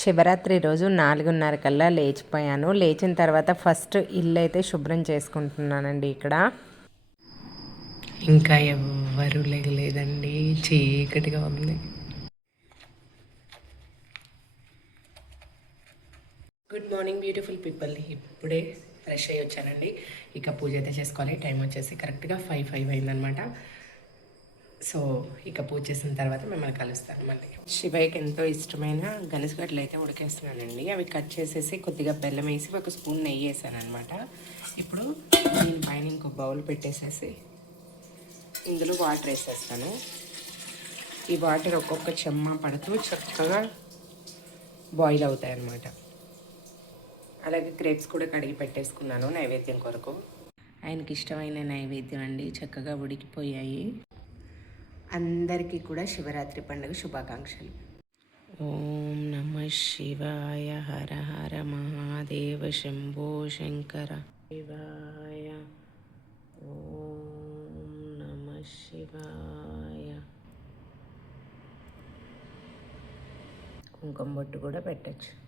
శివరాత్రి రోజు నాలుగున్నర కల్లా లేచిపోయాను. లేచిన తర్వాత ఫస్ట్ ఇల్లు అయితే శుభ్రం చేసుకుంటున్నానండి ఇక్కడ. ఇంకా ఎవ్వరు లేదండి చీకటిగా ఉంది. గుడ్ మార్నింగ్ బ్యూటిఫుల్ పీపుల్ ఇప్పుడే ఫ్రెష్ అయ్యి వచ్చానండి. ఇక పూజ అయితే చేసుకోవాలి. టైం వచ్చేసి కరెక్ట్గా ఫైవ్ ఫైవ్ అయిందనమాట. సో ఇక పూజ చేసిన తర్వాత మిమ్మల్ని కలుస్తాను మళ్ళీ. శివయ్యకి ఎంతో ఇష్టమైన గనసగడ్డలు అయితే ఉడికేస్తున్నానండి. అవి కట్ చేసేసి కొద్దిగా బెల్లం వేసి ఒక స్పూన్ నెయ్యి వేసాను అనమాట ఇప్పుడు దీనిపైన ఇంకో బౌల్ పెట్టేసేసి ఇందులో వాటర్ వేసేస్తాను. ఈ వాటర్ ఒక్కొక్క చెమ్మ పడుతూ చక్కగా బాయిల్ అవుతాయి అన్నమాట అలాగే గ్రేప్స్ కూడా కడిగి పెట్టేసుకున్నాను నైవేద్యం కొరకు. ఆయనకి ఇష్టమైన నైవేద్యం అండి చక్కగా ఉడికిపోయాయి. అందరికీ కూడా శివరాత్రి పండుగ శుభాకాంక్షలు. ఓం నమ శివాయ హర హర మహాదేవ శంభో శంకర. శివాయ. ఓం నమ శివాయ. కుంకుమ బొట్టు కూడా పెట్టచ్చు.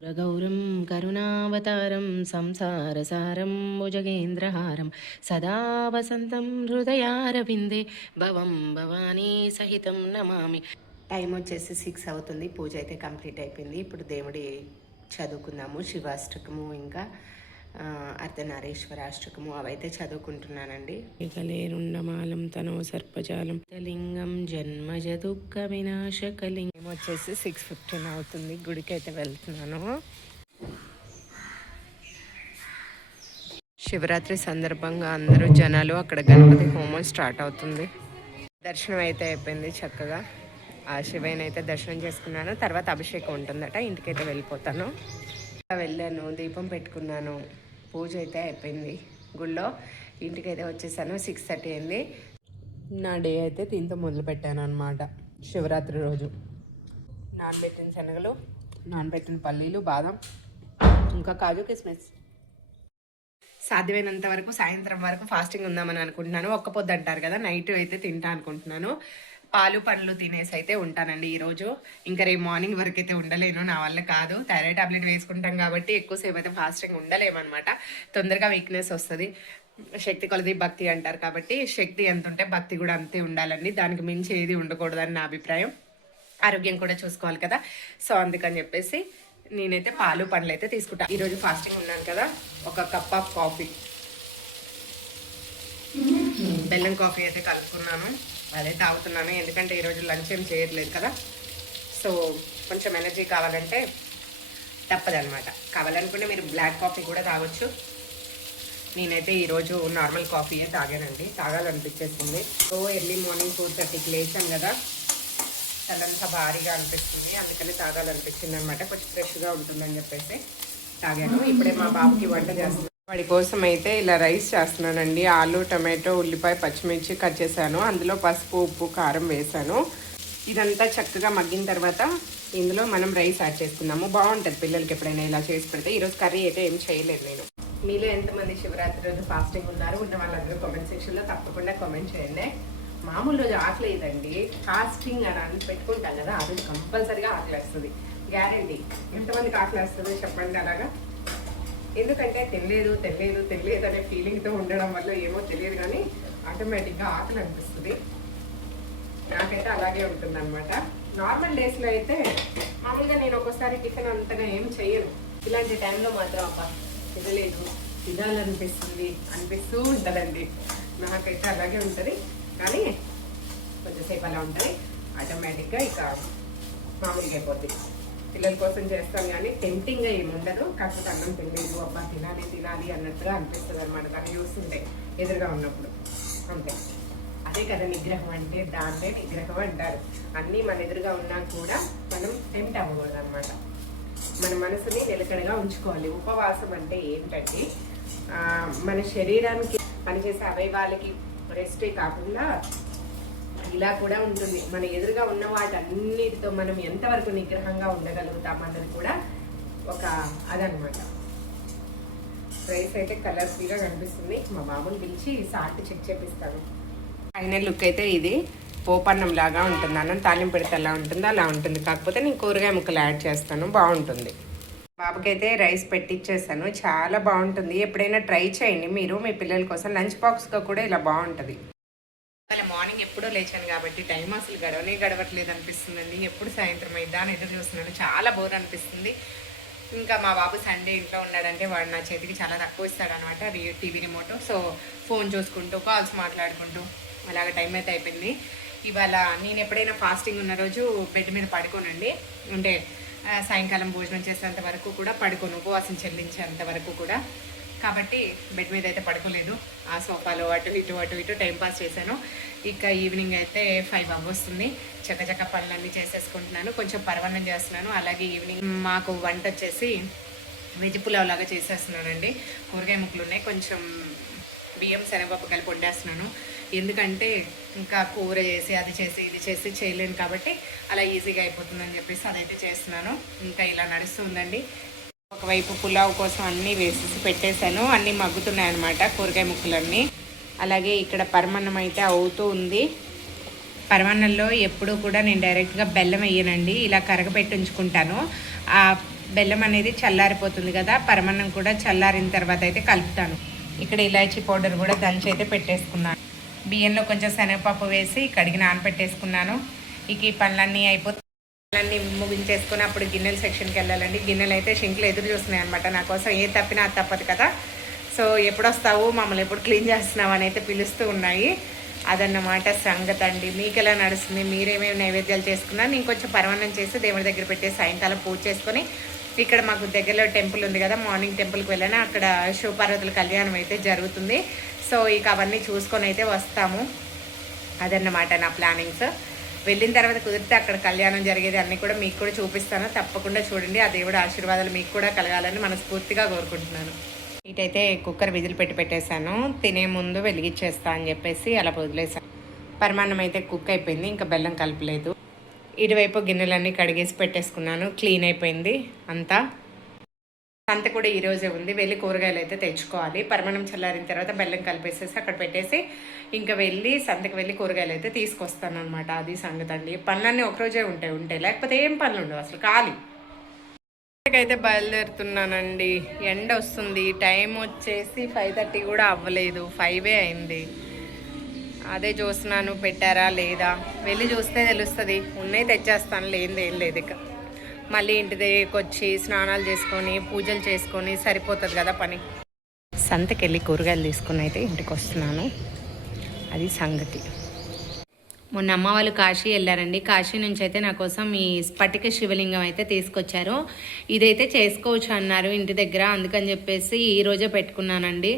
గౌరం కరుణావతారం సంసారసారం భుజగేంద్రహారం సదా వసంతం హృదయారవిందే భవం భవానీ సహితం నమామి టైం వచ్చేసి సిక్స్ అవుతుంది పూజ అయితే కంప్లీట్ అయిపోయింది. ఇప్పుడు దేవుడి చదువుకుందాము శివాష్టకము ఇంకా. అర్ధనారీశ్వరాష్టకము అవైతే చదువుకుంటున్నానండి. ఇకలేరుండమాలం తనో సర్పజాలం. లింగం జన్మజ దుఃఖ వినాశకలింగం వచ్చేసి సిక్స్ ఫిఫ్టీన్ అవుతుంది. గుడికి అయితే వెళ్తున్నాను. శివరాత్రి సందర్భంగా అందరూ జనాలు అక్కడ గణపతి హోమం స్టార్ట్ అవుతుంది. దర్శనం అయితే అయిపోయింది చక్కగా. ఆ శివయ్యని అయితే దర్శనం చేసుకున్నాను. తర్వాత అభిషేకం ఉంటుందట. ఇంటికైతే వెళ్ళిపోతాను. వెళ్ళాను దీపం పెట్టుకున్నాను. పూజ అయితే అయిపోయింది. గుళ్ళో ఇంటికైతే వచ్చేసాను సిక్స్ థర్టీ అయింది. నా డే అయితే దీంతో మొదలు పెట్టాను అనమాట శివరాత్రి రోజు. నానబెట్టిన శనగలు నానబెట్టిన పల్లీలు బాదం ఇంకా కాజు కిస్మిస్. సాధ్యమైనంత వరకు సాయంత్రం వరకు ఫాస్టింగ్ ఉందామని అనుకుంటున్నాను. ఒక్క పొద్దు అంటారు కదా నైట్ అయితే తింటా అనుకుంటున్నాను. పాలు పండ్లు తినేసి అయితే ఉంటానండి ఈరోజు. ఇంకా రేపు మార్నింగ్ వరకు అయితే ఉండలేను నా వల్ల కాదు. థైరాయిడ్ టాబ్లెట్ వేసుకుంటాం కాబట్టి ఎక్కువసేపు అయితే ఫాస్టింగ్ ఉండలేమన్నమాట. తొందరగా వీక్నెస్ వస్తుంది. శక్తి కొలది భక్తి అంటారు కాబట్టి శక్తి ఎంత ఉంటే భక్తి కూడా అంతే ఉండాలండి. దానికి మించి ఏది ఉండకూడదని నా అభిప్రాయం. ఆరోగ్యం కూడా చూసుకోవాలి కదా. సో అందుకని చెప్పేసి నేనైతే పాలు పండ్లు అయితే తీసుకుంటా. ఈరోజు ఫాస్టింగ్ ఉన్నాను కదా. ఒక కప్ ఆఫ్ కాఫీ. బెల్లం కాఫీ అయితే కలుపుకున్నాను. అదే తాగుతున్నాను. ఎందుకంటే ఈరోజు లంచ్ ఏం చేయట్లేదు కదా. సో కొంచెం ఎనర్జీ కావాలంటే తప్పదనమాట కావాలనుకుంటే మీరు బ్లాక్ కాఫీ కూడా తాగొచ్చు. నేనైతే ఈరోజు నార్మల్ కాఫీయే తాగానండి. తాగాలనిపించేసింది. సో ఎర్లీ మార్నింగ్ ఫోర్ థర్టీకి లేచాను కదా. తలంతా భారీగా అనిపిస్తుంది. అందుకని తాగాలనిపించింది అనమాట కొంచెం ఫ్రెష్గా ఉంటుందని చెప్పేసి. తాగాను. ఇప్పుడే మా బాబుకి వంట చేస్తున్నాను వాడి కోసం అయితే ఇలా రైస్ చేస్తున్నానండి. ఆలు టమాటో ఉల్లిపాయ పచ్చిమిర్చి కట్ చేశాను. అందులో పసుపు ఉప్పు కారం వేసాను ఇదంతా చక్కగా మగ్గిన తర్వాత ఇందులో మనం రైస్ యాడ్ చేసుకున్నాము బాగుంటుంది పిల్లలకి ఎప్పుడైనా ఇలా చేసి పెడితే. ఈరోజు కర్రీ అయితే ఏం చేయలేదు నేను. మీలో ఎంతమంది శివరాత్రి రోజు ఫాస్టింగ్ ఉన్నారు ఉన్న వాళ్ళందరూ కామెంట్ సెక్షన్లో తప్పకుండా కామెంట్ చేయండి. మామూలు రోజు ఆకలేదండి. ఫాస్టింగ్ అని అని పెట్టుకుంటాం కదా ఆ రోజు ఆకలి వస్తుంది. గ్యారంటీ. ఎంతమందికి ఆకలి వేస్తుందో చెప్పండి అలాగా? ఎందుకంటే తెలియదు తెలియదు తెలియదు అనే ఫీలింగ్తో ఉండడం వల్ల ఏమో తెలియదు కానీ ఆటోమేటిక్గా ఆకలి అనిపిస్తుంది. నాకైతే అలాగే ఉంటుంది అనమాట నార్మల్ డేస్లో అయితే మామూలుగా నేను ఒక్కోసారి టిఫిన్ అంతగా ఏం చేయను ఇలాంటి టైంలో మాత్రం అప్ప తినలేదు తినాలనిపిస్తుంది అనిపిస్తూ ఉంటుందండి. నాకైతే అలాగే ఉంటుంది. కానీ కొంచెంసేపు అలా ఉంటుంది. ఆటోమేటిక్గా ఇక మామూలుగా అయిపోద్ది. పిల్లల కోసం చేస్తాం కానీ టెంప్టింగ్గా ఏమి ఉండదు. కాకపోతే అన్నం తినలేదు అబ్బా తినాలి తినాలి అన్నట్టుగా అనిపిస్తుంది అనమాట దాన్ని చూస్తుంటే ఎదురుగా ఉన్నప్పుడు. అంతే. అదే కదా నిగ్రహం అంటే దాన్నే నిగ్రహం అంటారు. అన్నీ మన ఎదురుగా ఉన్నా కూడా మనం టెంప్ట్ అవ్వకూడదు అనమాట మన మనసుని నిలకడగా ఉంచుకోవాలి. ఉపవాసం అంటే ఏంటంటే మన శరీరానికి పనిచేసే అవయవాలకి రెస్టే కాకుండా ఇలా కూడా ఉంటుంది. మన ఎదురుగా ఉన్న వాటన్నిటితో మనం ఎంతవరకు నిగ్రహంగా ఉండగలుగుతాం అన్నది కూడా ఒక అదనమాట. రైస్ అయితే కలర్ఫుల్గా కనిపిస్తుంది. మా బాబుని పిలిచి సాల్ట్ చెక్ చేపిస్తాను. ఫైనల్ లుక్ అయితే ఇది. పోపన్నం లాగా ఉంటుంది. అన్నం తాలింపు పెడితే ఎలా ఉంటుందో అలా ఉంటుంది. కాకపోతే నేను కూరగాయ ముక్కలు యాడ్ చేస్తాను. బాగుంటుంది. బాబుకైతే రైస్ పెట్టిచ్చేసాను. చాలా బాగుంటుంది. ఎప్పుడైనా ట్రై చేయండి మీరు. మీ పిల్లల కోసం లంచ్ బాక్స్గా కూడా ఇలా బాగుంటుంది. ఇవాళ మార్నింగ్ ఎప్పుడో లేచాను కాబట్టి టైం అసలు గడవనే గడవట్లేదు అనిపిస్తుందండి. ఎప్పుడు సాయంత్రం అయిద్దా అని ఎదురు చూస్తున్నాను. చాలా బోర్ అనిపిస్తుంది. ఇంకా మా బాబు సండే ఇంట్లో ఉన్నాడంటే వాడు నా చేతికి చాలా తక్కువ ఇస్తాడు అనమాట టీవీ రిమోట్. సో ఫోన్ చూసుకుంటూ కాల్స్ మాట్లాడుకుంటూ అలాగ టైం అయితే అయిపోయింది. ఇవాళ నేను ఎప్పుడైనా ఫాస్టింగ్ ఉన్న రోజు బెడ్ మీద పడుకోనండి. అంటే సాయంకాలం భోజనం చేసేంత వరకు కూడా పడుకోను. ఉపవాసం చెల్లించేంత వరకు కూడా. కాబట్టి బెడ్ మీద అయితే పడుకోలేదు. ఆ సోఫాలో అటు ఇటు అటు ఇటు టైంపాస్ చేశాను. ఇక ఈవినింగ్ అయితే ఫైవ్ అవ్వొస్తుంది. చక్క చక్క పనులన్నీ చేసేసుకుంటున్నాను. కొంచెం పరవన్నం చేస్తున్నాను. అలాగే ఈవినింగ్ మాకు వంట వచ్చేసి వెజ్ పులావ్ లాగా చేసేస్తున్నానండి. కూరగాయ ముక్కలు ఉన్నాయి. కొంచెం బియ్యం శనగపప్పు కలిపి వండేస్తున్నాను. ఎందుకంటే ఇంకా కూర చేసి అది చేసి ఇది చేసి చేయలేను కాబట్టి అలా ఈజీగా అయిపోతుందని చెప్పేసి అదైతే చేస్తున్నాను. ఇంకా ఇలా నడుస్తుందండి. ఒకవైపు పులావ్ కోసం అన్నీ వేసేసి పెట్టేశాను. అన్నీ మగ్గుతున్నాయి అనమాట కూరగాయ ముక్కలన్నీ. అలాగే ఇక్కడ పరమన్నం అయితే అవుతూ ఉంది. పరమాన్నంలో ఎప్పుడూ కూడా నేను డైరెక్ట్గా బెల్లం వేయనండి. ఇలా కరగపెట్టి ఉంచుకుంటాను. ఆ బెల్లం అనేది చల్లారిపోతుంది కదా పరమాన్నం కూడా చల్లారిన తర్వాత అయితే కలుపుతాను. ఇక్కడ ఇలాచీ పౌడర్ కూడా దంచి అయితే పెట్టేసుకున్నాను. బియ్యంలో కొంచెం శనగపప్పు వేసి కడిగి నానబెట్టేసుకున్నాను ఇక ఈ పనులన్నీ అయిపోతాయి అన్నీ ముగించేసుకుని అప్పుడు గిన్నెల సెక్షన్కి వెళ్ళాలండి. గిన్నెలు అయితే షింకులు ఎదురు చూస్తున్నాయి అనమాట నా కోసం ఏ తప్పినా అది తప్పదు కదా. సో ఎప్పుడు వస్తావు మమ్మల్ని ఎప్పుడు క్లీన్ చేస్తున్నావు? అని అయితే పిలుస్తూ ఉన్నాయి. అదన్నమాట సంగతి అండి. మీకు ఎలా నడుస్తుంది? మీరేమేమి నైవేద్యాలు చేసుకున్నారు? నేను కొంచెం పరమాన్నం చేసి దేవుడి దగ్గర పెట్టే సాయంకాలం పూజ చేసుకొని ఇక్కడ మాకు దగ్గరలో టెంపుల్ ఉంది కదా. మార్నింగ్ టెంపుల్కి వెళ్ళాను. అక్కడ శివపార్వతుల కళ్యాణం అయితే జరుగుతుంది. సో ఇక అవన్నీ చూసుకొని అయితే వస్తాము. అదన్నమాట నా ప్లానింగ్స్. వెళ్ళిన తర్వాత కుదిరితే అక్కడ కళ్యాణం జరిగేది అన్నీ కూడా మీకు కూడా చూపిస్తాను. తప్పకుండా చూడండి. ఆ దేవుడు ఆశీర్వాదాలు మీకు కూడా కలగాలని మనస్ఫూర్తిగా కోరుకుంటున్నాను. ఇటైతే కుక్కర్ విజిల్ పెట్టి పెట్టేశాను. తినే ముందు వెలిగించేస్తా అని చెప్పేసి అలా వదిలేసాను పరమాన్నం అయితే కుక్ అయిపోయింది. ఇంకా బెల్లం కలపలేదు. ఇటువైపు గిన్నెలన్నీ కడిగేసి పెట్టేసుకున్నాను. క్లీన్ అయిపోయింది అంతా. సంత కూడా ఈరోజే ఉంది. వెళ్ళి కూరగాయలు అయితే తెచ్చుకోవాలి. పరమాణం చల్లారిన తర్వాత బెల్లం కలిపేసేసి అక్కడ పెట్టేసి ఇంకా వెళ్ళి సంతకి వెళ్ళి కూరగాయలు అయితే తీసుకొస్తాను అనమాట అది సంగతి అండి. పనులన్నీ ఒకరోజే ఉంటాయి ఉంటాయి. లేకపోతే ఏం పనులు ఉండవు. అసలు ఖాళీ. అయితే బయలుదేరుతున్నానండి. ఎండ వస్తుంది. టైం వచ్చేసి ఫైవ్ థర్టీ కూడా అవ్వలేదు. ఫైవే అయింది. అదే చూస్తున్నాను. పెట్టారా లేదా? వెళ్ళి చూస్తే తెలుస్తుంది. ఉన్నాయి తెచ్చేస్తాను. లేనిదేం ఏం లేదు ఇక. మళ్ళీ ఇంటి దగ్గరికి వచ్చి స్నానాలు చేసుకొని పూజలు చేసుకొని సరిపోతుంది కదా పని. సంతకి వెళ్ళి కూరగాయలు తీసుకుని అయితే ఇంటికి వస్తున్నాను. అది సంగతి. మొన్న అమ్మ వాళ్ళు కాశీ వెళ్ళారండి. కాశీ నుంచి అయితే నా కోసం ఈ స్ఫటిక శివలింగం అయితే తీసుకొచ్చారు. ఇదైతే చేసుకోవచ్చు అన్నారు ఇంటి దగ్గర. అందుకని చెప్పేసి ఈ రోజే పెట్టుకున్నానండి.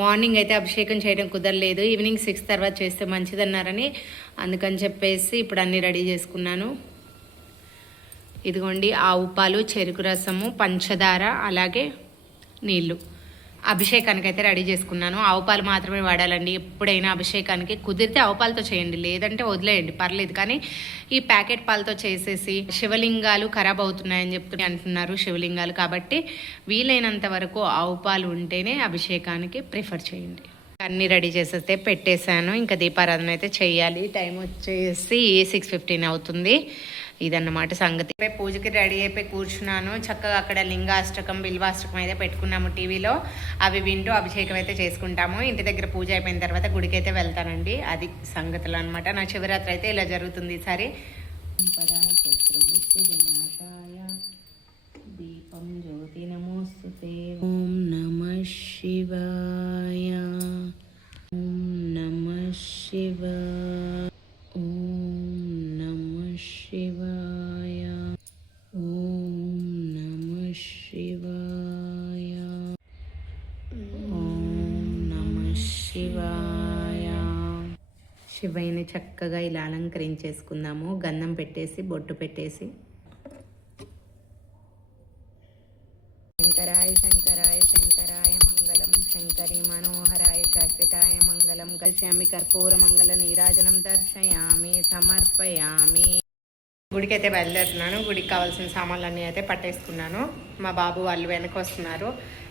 మార్నింగ్ అయితే అభిషేకం చేయడం కుదరలేదు. ఈవినింగ్ సిక్స్ తర్వాత చేస్తే మంచిదన్నారని అందుకని చెప్పేసి ఇప్పుడు అన్నీ రెడీ చేసుకున్నాను. ఇదిగోండి ఆవు పాలు చెరుకు రసము పంచదార అలాగే నీళ్ళు అభిషేకానికి అయితే రెడీ చేసుకున్నాను. ఆవు పాలు మాత్రమే వాడాలండి. ఎప్పుడైనా అభిషేకానికి కుదిరితే ఆవు పాలతో చేయండి. లేదంటే వదిలేయండి. పర్లేదు. కానీ ఈ ప్యాకెట్ పాలతో చేసేసి శివలింగాలు ఖరాబ్ అవుతున్నాయని చెప్తూ అంటున్నారు శివలింగాలు. కాబట్టి వీలైనంత వరకు ఆవు పాలు ఉంటేనే అభిషేకానికి ప్రిఫర్ చేయండి. అన్నీ రెడీ చేసేస్తే పెట్టేశాను. ఇంకా దీపారాధన అయితే చేయాలి. టైం వచ్చేసి సిక్స్ ఫిఫ్టీన్ అవుతుంది. ఇదన్నమాట సంగతి. పూజకి రెడీ అయిపోయి కూర్చున్నాను. చక్కగా అక్కడ లింగాష్టకం బిల్వాష్టకం అయితే పెట్టుకున్నాము టీవీలో. అవి వింటూ అభిషేకం అయితే చేసుకుంటాము. ఇంటి దగ్గర పూజ అయిపోయిన తర్వాత గుడికి అయితే వెళ్తానండి. అది సంగతులు అనమాట నా శివరాత్రి అయితే ఇలా జరుగుతుంది ఈసారి. దీపం జ్యోతి నమోస్తుతే. శివ ఓం నమ శివాయ. ఓం నమ శివాయ. ఓం నమ శివాయ. శివయ్యని చక్కగా ఇలా అలంకరించేసుకుందాము. గంధం పెట్టేసి బొట్టు పెట్టేసి. శంకరాయ శంకరాయ శంకరాయ శంకరి మనోహరాయ శాశ్వతాయ మంగళం కలిశామి కర్పూర మంగళ నీరాజనం దర్శయామి సమర్పయామి గుడికి అయితే బయలుదేరుతున్నాను. గుడికి కావాల్సిన సామాన్లన్నీ అయితే పట్టేసుకున్నాను. మా బాబు వాళ్ళు వెనక వస్తున్నారు.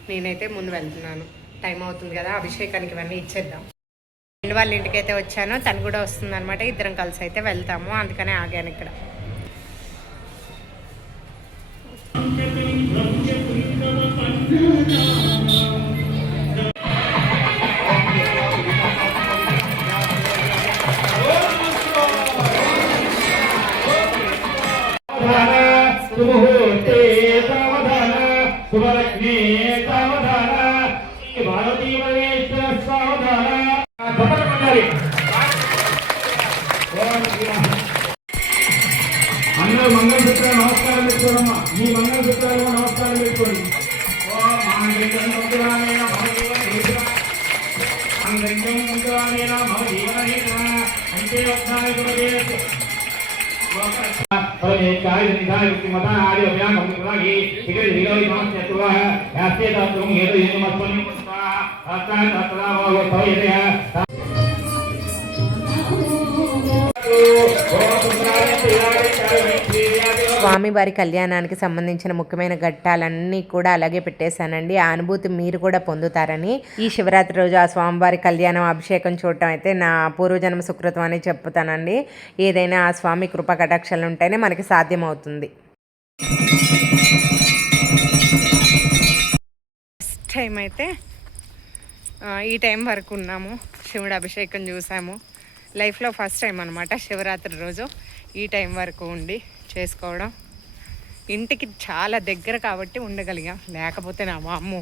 నేనైతే ముందు వెళ్తున్నాను. టైం అవుతుంది కదా అభిషేకానికి ఇవన్నీ ఇచ్చేద్దాం. ఫ్రెండ్ వాళ్ళ ఇంటికి అయితే వచ్చాను. తను కూడా వస్తుంది అనమాట ఇద్దరం కలిసి అయితే వెళ్తాము. అందుకనే ఆగాను ఇక్కడ. సుముహూర్తే పెట్టుకోరమ్మా మీ మంగళసూత్రాలు నమస్కారం పెట్టుకోండి. ఓం స్వామివారి కళ్యాణానికి సంబంధించిన ముఖ్యమైన ఘట్టాలన్నీ కూడా అలాగే పెట్టేశానండి. ఆ అనుభూతి మీరు కూడా పొందుతారని. ఈ శివరాత్రి రోజు ఆ స్వామివారి కళ్యాణం అభిషేకం చూడటం అయితే నా పూర్వజన్మ సుకృతం అని చెప్తానండి ఏదైనా ఆ స్వామి కృప కటాక్షలు ఉంటేనే మనకి సాధ్యమవుతుంది. ఫస్ట్ టైం అయితే ఈ టైం వరకు ఉన్నాము. శివుడు అభిషేకం చూసాము. లైఫ్లో ఫస్ట్ టైం అనమాట శివరాత్రి రోజు ఈ టైం వరకు ఉండి. చేసుకోవడం. ఇంటికి చాలా దగ్గర కాబట్టి ఉండగలిగాం. లేకపోతే నా మా అమ్మ